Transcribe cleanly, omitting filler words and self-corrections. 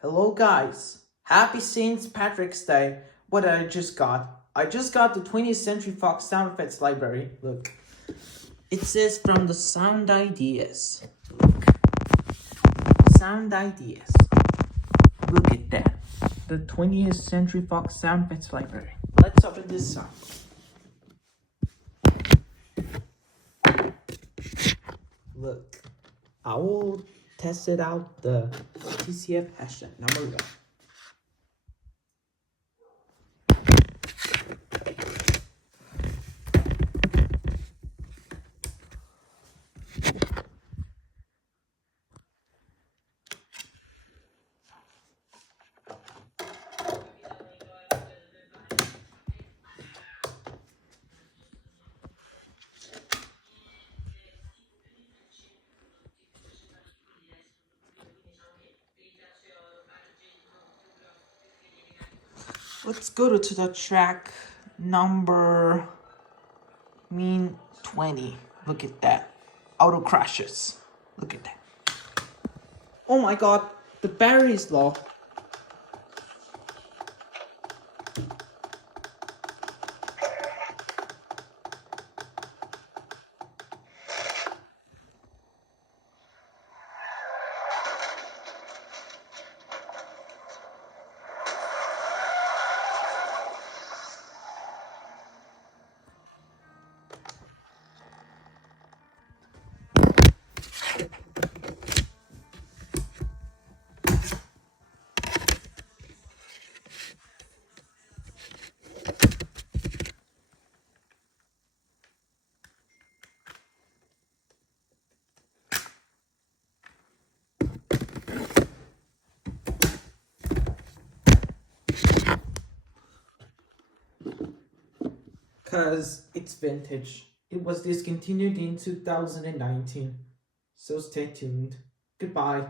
Hello guys, happy St. Patrick's Day. What I just got? I just got the 20th Century Fox sound effects library. Look, it says from the Sound Ideas. Look, Sound Ideas. Look at that, the 20th Century Fox sound effects library. Let's open this up. Look, I will test it out the TCF hashtag number 1. Let's go to the track number 20. Look at that. Auto crashes. Look at that. Oh my god, the battery is low. Cause it's vintage. It was discontinued in 2019. So stay tuned. Goodbye.